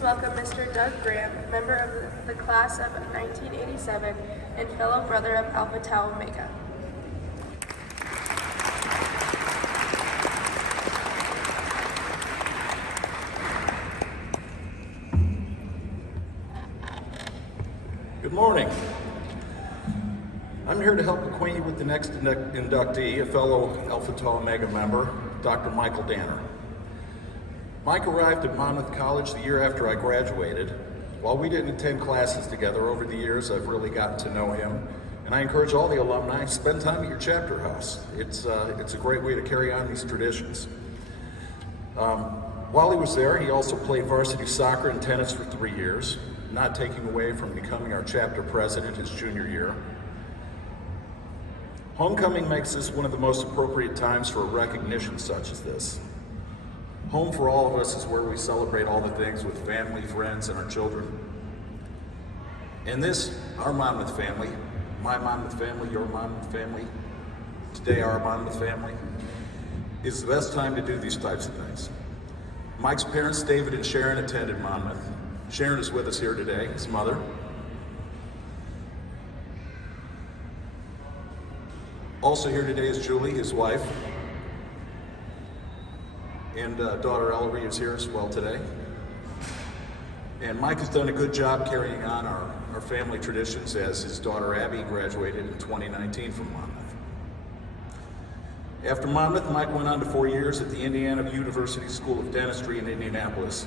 Please welcome Mr. Doug Graham, member of the class of 1987 and fellow brother of Alpha Tau Omega. Good morning. I'm here to help acquaint you with the next inductee, a fellow Alpha Tau Omega member, Dr. Michael Danner. Mike arrived at Monmouth College the year after I graduated. While we didn't attend classes together, over the years I've really gotten to know him, and I encourage all the alumni to spend time at your chapter house. It's a great way to carry on these traditions. While he was there, he also played varsity soccer and tennis for 3 years, not taking away from becoming our chapter president his junior year. Homecoming makes this one of the most appropriate times for a recognition such as this. Home for all of us is where we celebrate all the things with family, friends, and our children. And this, our Monmouth family, my Monmouth family, your Monmouth family, today our Monmouth family, is the best time to do these types of things. Mike's parents, David and Sharon, attended Monmouth. Sharon is with us here today, his mother. Also here today is Julie, his wife. And daughter Ellery is here as well today. And Mike has done a good job carrying on our family traditions as his daughter Abby graduated in 2019 from Monmouth. After Monmouth, Mike went on to 4 years at the Indiana University School of Dentistry in Indianapolis.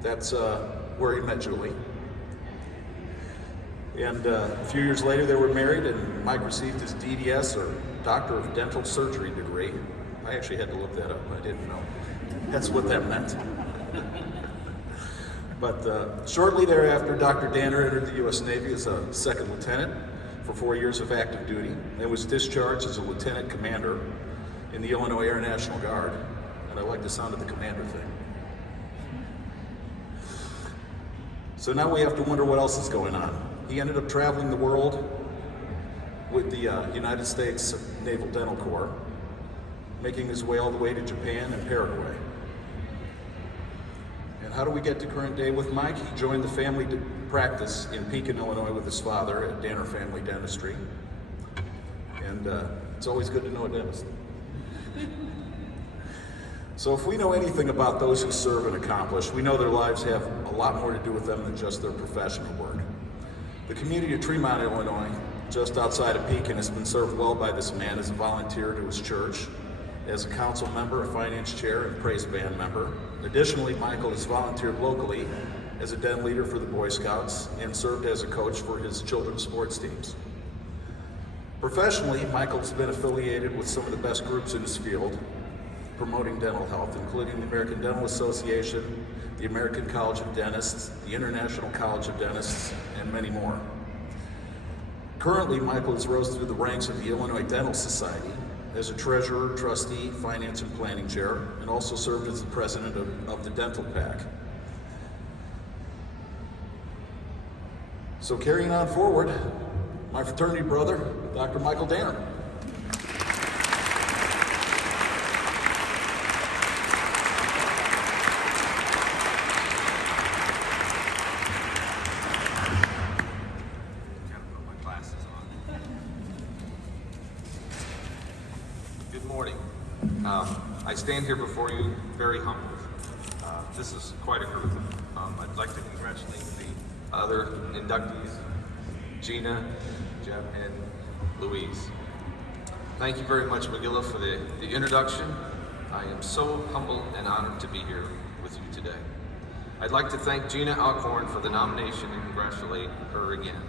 That's where he met Julie. And a few years later they were married, and Mike received his DDS, or Doctor of Dental Surgery degree. I actually had to look that up, I didn't know. That's what that meant. But shortly thereafter, Dr. Danner entered the U.S. Navy as a second lieutenant for 4 years of active duty, and was discharged as a lieutenant commander in the Illinois Air National Guard. And I like the sound of the commander thing. So now we have to wonder what else is going on. He ended up traveling the world with the United States Naval Dental Corps, making his way all the way to Japan and Paraguay. And how do we get to current day with Mike? He joined the family practice in Pekin, Illinois with his father at Danner Family Dentistry. And it's always good to know a dentist. So if we know anything about those who serve and accomplish, we know their lives have a lot more to do with them than just their professional work. The community of Tremont, Illinois, just outside of Pekin, has been served well by this man as a volunteer to his church, as a council member, a finance chair, and praise band member. Additionally, Michael has volunteered locally as a den leader for the Boy Scouts and served as a coach for his children's sports teams. Professionally, Michael's been affiliated with some of the best groups in his field, promoting dental health, including the American Dental Association, the American College of Dentists, the International College of Dentists, and many more. Currently, Michael has rose through the ranks of the Illinois Dental Society as a treasurer, trustee, finance and planning chair, and also served as the president of the Dental PAC. So carrying on forward, my fraternity brother, Dr. Michael Danner. Good morning. I stand here before you very humbled. This is quite a group. I'd like to congratulate the other inductees, Gina, Jeff, and Louise. Thank you very much, Magilla, for the introduction. I am so humbled and honored to be here with you today. I'd like to thank Gina Alcorn for the nomination and congratulate her again.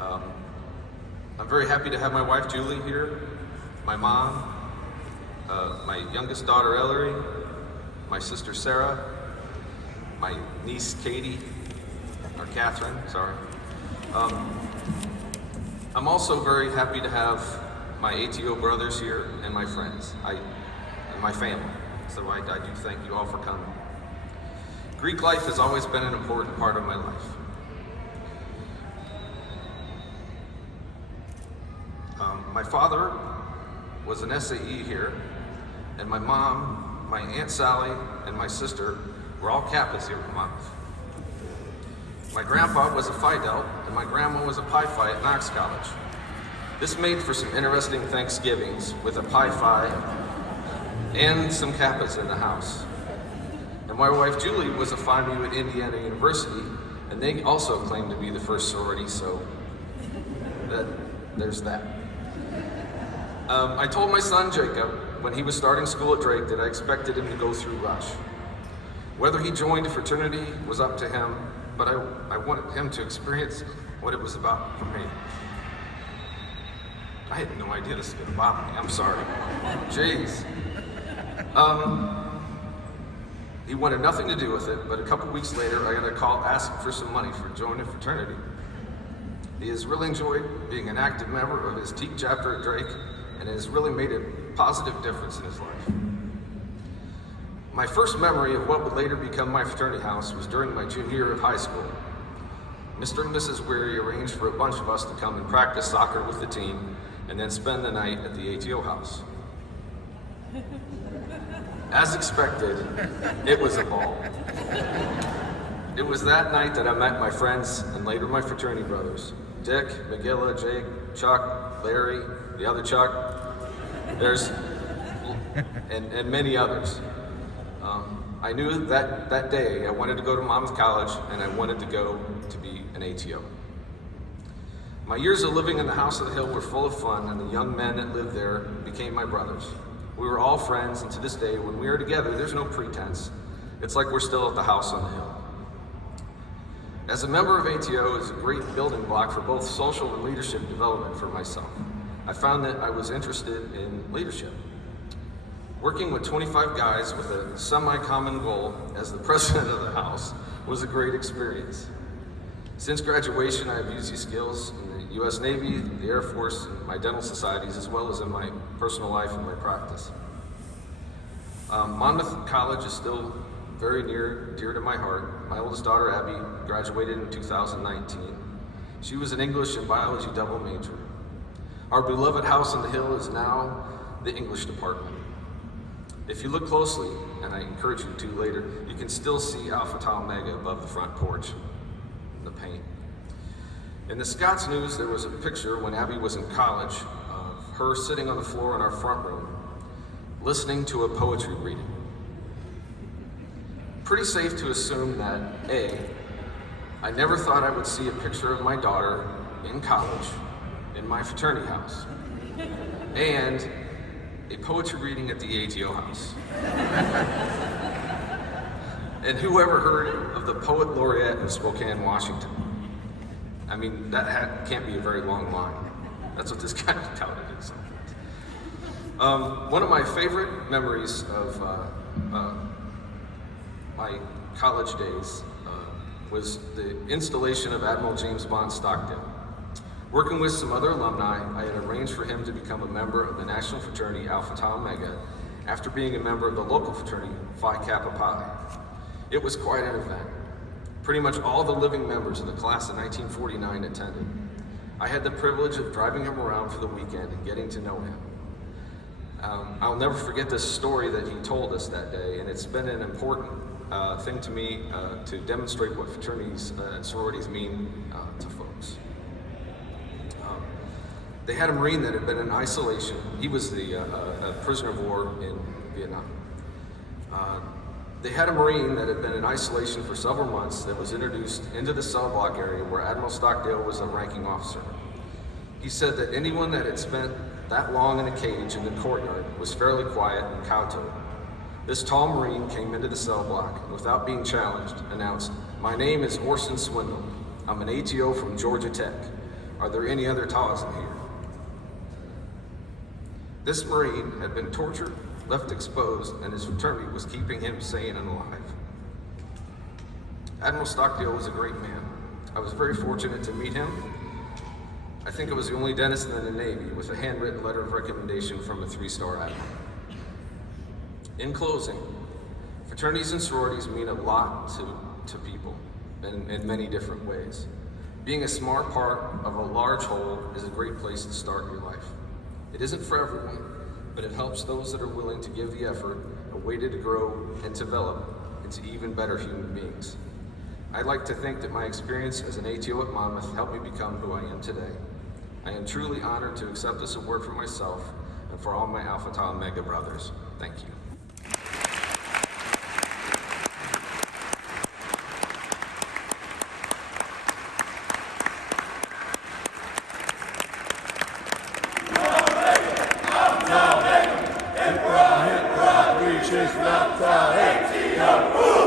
I'm very happy to have my wife, Julie, here, my mom, my youngest daughter, Ellery, my sister, Sarah, my niece, Katie, or Catherine, sorry. I'm also very happy to have my ATO brothers here and my friends, and my family. So I do thank you all for coming. Greek life has always been an important part of my life. My father was an SAE here, and my mom, my Aunt Sally, and my sister We're all Kappas here at Monmouth. My grandpa was a Phi Delta, and my grandma was a Pi Phi at Knox College. This made for some interesting Thanksgivings with a Pi Phi and some Kappas in the house. And my wife Julie was a Phi Mu at Indiana University, and they also claimed to be the first sorority, so there's that. I told my son Jacob when he was starting school at Drake that I expected him to go through Rush. Whether he joined a fraternity was up to him, but I wanted him to experience what it was about for me. I had no idea this was gonna bother me, I'm sorry. Jeez. He wanted nothing to do with it, but a couple weeks later, I got a call asking for some money for joining a fraternity. He has really enjoyed being an active member of his Teak chapter at Drake, and has really made a positive difference in his life. My first memory of what would later become my fraternity house was during my junior year of high school. Mr. and Mrs. Weary arranged for a bunch of us to come and practice soccer with the team, and then spend the night at the ATO house. As expected, it was a ball. It was that night that I met my friends and later my fraternity brothers, Dick, McGilla, Jake, Chuck, Larry, the other Chuck, and many others. I knew that day I wanted to go to Monmouth College and I wanted to go to be an ATO. My years of living in the House of the Hill were full of fun, and the young men that lived there became my brothers. We were all friends, and to this day, when we are together, there's no pretense. It's like we're still at the house on the hill. As a member of ATO is a great building block for both social and leadership development for myself. I found that I was interested in leadership. Working with 25 guys with a semi-common goal as the president of the house was a great experience. Since graduation, I have used these skills in the U.S. Navy, the Air Force, and my dental societies, as well as in my personal life and my practice. Monmouth College is still very dear to my heart. My oldest daughter, Abby, graduated in 2019. She was an English and biology double major. Our beloved house on the hill is now the English department. If you look closely, and I encourage you to later, you can still see Alpha Tau Omega above the front porch, the paint. In the Scots News, there was a picture when Abby was in college of her sitting on the floor in our front room, listening to a poetry reading. Pretty safe to assume that A, I never thought I would see a picture of my daughter in college in my fraternity house, and a poetry reading at the ATO house. And whoever heard of the Poet Laureate of Spokane, Washington? I mean, that can't be a very long line. That's what this guy touted at some point. One of my favorite memories of my college days was the installation of Admiral James Bond Stockdale. Working with some other alumni, I had arranged for him to become a member of the national fraternity Alpha Tau Omega after being a member of the local fraternity Phi Kappa Pi. It was quite an event. Pretty much all the living members of the class of 1949 attended. I had the privilege of driving him around for the weekend and getting to know him. I'll never forget this story that he told us that day, and it's been an important thing to me to demonstrate what fraternities and sororities mean to folks. They had a Marine that had been in isolation. He was a prisoner of war in Vietnam. They had a Marine that had been in isolation for several months that was introduced into the cell block area where Admiral Stockdale was a ranking officer. He said that anyone that had spent that long in a cage in the courtyard was fairly quiet and cowtoed. This tall Marine came into the cell block and without being challenged announced, "My name is Orson Swindle. I'm an ATO from Georgia Tech. Are there any other TAWs in here?" This Marine had been tortured, left exposed, and his fraternity was keeping him sane and alive. Admiral Stockdale was a great man. I was very fortunate to meet him. I think I was the only dentist in the Navy with a handwritten letter of recommendation from a 3-star admiral. In closing, fraternities and sororities mean a lot to people in many different ways. Being a smart part of a large whole is a great place to start your life. It isn't for everyone, but it helps those that are willing to give the effort a way to grow and develop into even better human beings. I'd like to think that my experience as an ATO at Monmouth helped me become who I am today. I am truly honored to accept this award for myself and for all my Alpha Tau Omega brothers. Thank you. Reaches left, ATO.